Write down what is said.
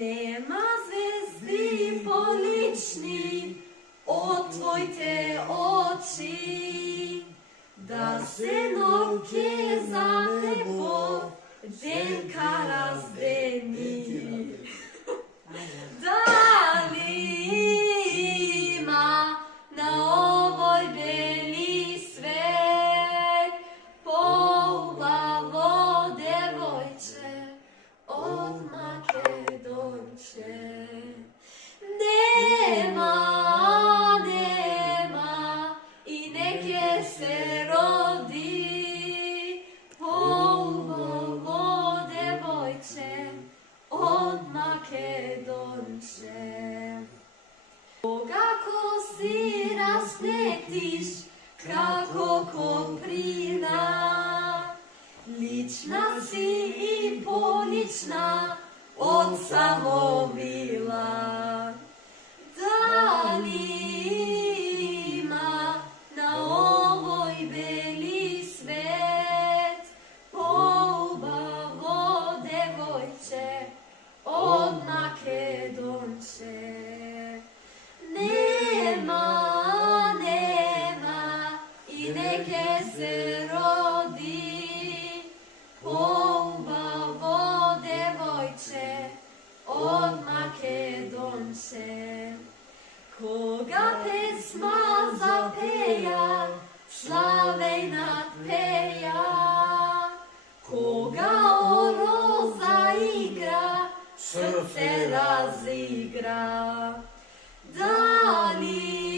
Нема звезди полични од твоите очи, да се ноќе за небо денка раздени. Дали има на овој бели свет поубаво девојче од Македонче? Нема и не ке се роди поубаво девојче од Македонче. Како си расплетиш како коприна, лична си и полична од Самовила. Дали има на овој бели свет поубаво девојче од Македонче? Нема и не ке се роди поубаво девојче од Македонче. Кога песма запеја, славејна пеја, кога оро заигра, срце разигра. Дали